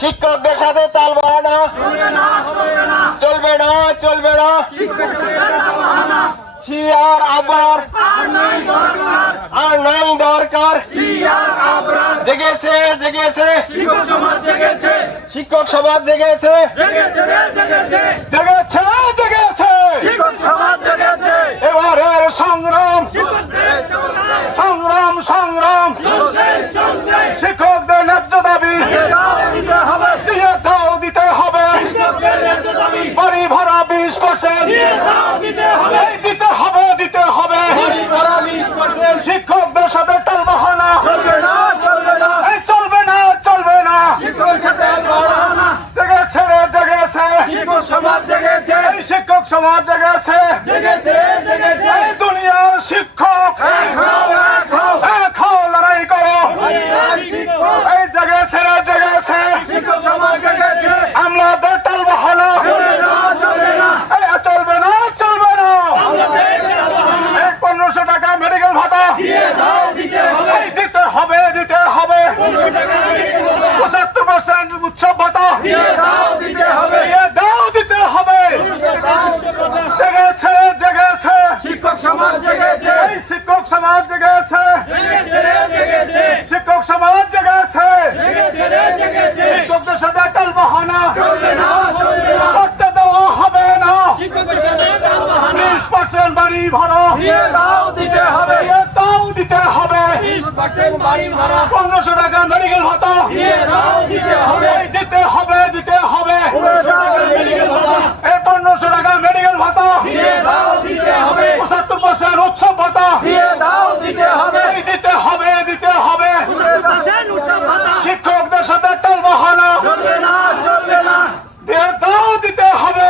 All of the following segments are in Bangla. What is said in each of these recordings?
শিক্ষকদের সাথে তাল বাহানা চলবে না, চলবে না। সিআর আবরার আর নাই দরকার। জেগেছে, জেগেছে শিক্ষক সমাজ, জেগেছে, জেগেছে, জেগেছে। এবারের সংগ্রাম, সংগ্রাম, সংগ্রাম। শিক্ষকদের ন্যায্য দাবি দিয়ে দাও, দিতে হবে। বাড়ি ভাড়া 20% দিতে হবে, দিতে হবে। শিক্ষকদের সাথে টাল বাহানা চলবে না, চলবে না, চলবে না, চলবে না। জেগেছে রে, জেগেছে শিক্ষক সমাজ, জেগেছে শিক্ষক সমাজ, জেগেছে, জেগেছে। দুনিয়ার শিক্ষক এক হও, লড়াই করো। এই জেগেছে রে, জেগেছে শিক্ষক সমাজ, জেগেছে। আমলাদের টাল বাহানা চলবে না, চলবে না, চলবে না। 1500 টাকা মেডিকেল ভাতা দিতে হবে, দিতে হবে। 75% উৎসব ভাতা দিতে হবে, দিতে হবে। জেগেছে, জেগেছে শিক্ষক সমাজ, জেগেছে শিক্ষক সমাজ, জেগেছে, শিক্ষক সমাজ, জেগেছে। শিক্ষকদের সাথে টাল বাহানা করতে দেওয়া হবে না। 20% বাড়ি ভাড়া দিতে হবে, দিতে হবে। 1500 টাকা মেডিকেল ভাতা দিতে হবে, দিতে হবে। 1500 টাকা মেডিকেল ভাতা 75% উৎসব ভাতা দিতে হবে, দিতে হবে। শিক্ষকদের সাথে টাল বাহানা চলবে না, চলবে না। দিতে হবে।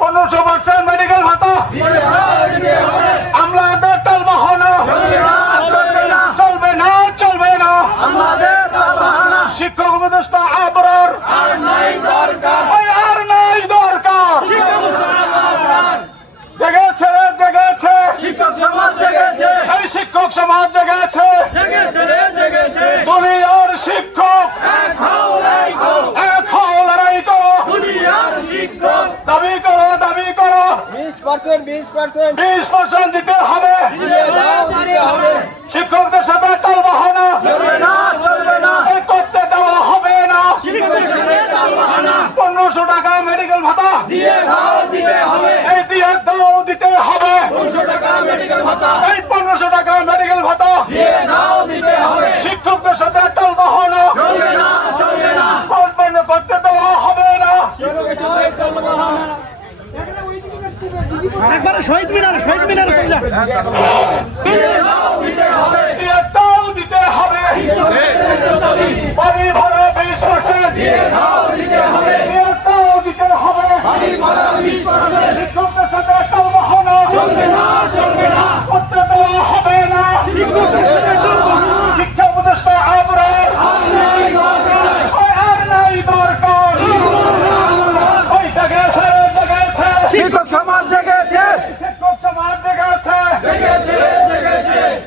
1500% মেডিকেল ভাতা আমলাদের টাল বাহানা চলবে না, চলবে না। শিক্ষক উপদেষ্টা আবরার আর নাই দরকার। জেগেছে, জেগেছে শিক্ষক সমাজ, জেগেছে এই শিক্ষক সমাজ, জেগেছে, দুনিয়ার শিক্ষক এক হও, লড়াই করো। দাবি করো, দাবি করো। 20% দিতে হবে। শিক্ষকদের সাথে টাল বাহানা চলবে না, করতে দেওয়া হবে না। 1500 টাকা মেডিকেল ভাতা দিতে হবে, দিতে হবে। এই 1500 টাকা মেডিকেল ভাতা শিক্ষকদের সাথে টাল বাহানা করতে দেওয়া হবে না। একবারে শহীদ মিনারে চলে যা। দিতে হবে। বাড়ি ভাড়া 20% দিতে হবে। শিক্ষকদের সাথে টাল বাহানা করতে দেওয়া হবে না। শিক্ষা উপদেষ্টা আবরার আর নাই দরকার। ওই জেগেছে, জেগেছে শিক্ষক সমাজ, জেগেছে শিক্ষক সমাজ, জেগেছে,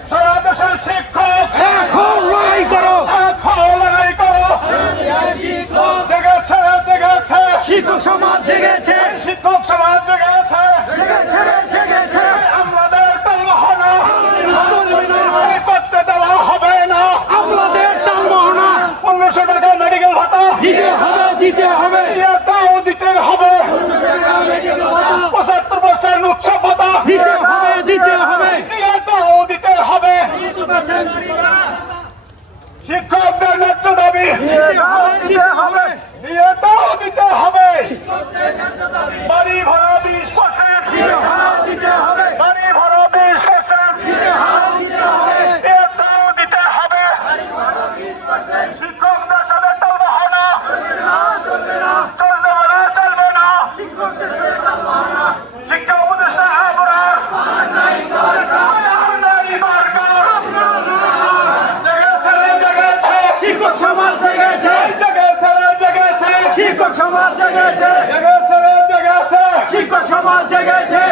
সারা দেশের শিক্ষক এক হও, লড়াই করো। লড়াই করো। জেগেছে, জেগেছে শিক্ষক সমাজ, জেগেছে শিক্ষক সমাজ, জেগেছে। আমলাদের টাল বাহানা করতে দেওয়া হবে না। আমলাদের টাল বাহানা 1500 টাকা মেডিকেল ভাতা দিতে হবে, দিতে হবে। 75% উৎসব ভাতা দিতে হবে। দিতে হবে। শিক্ষকদের ন্যায্য দাবি দিয়ে দিতে হবে। বাড়ি ভাড়া 20% দিতে হবে, বাড়ি ভাড়া 20% দিতে হবে। শিক্ষকদের সাথে টাল বাহানা চলবে না, চলবে না। শিক্ষা উপদেষ্টা আবরার আর নাই দরকার। জেগেছে, জেগেছে শিক্ষক সমাজ, জেগেছে শিক্ষক সমাজ, শিক্ষক সমাজ, জেগেছে জেগেছে, শিক্ষক সমাজ, জেগেছে।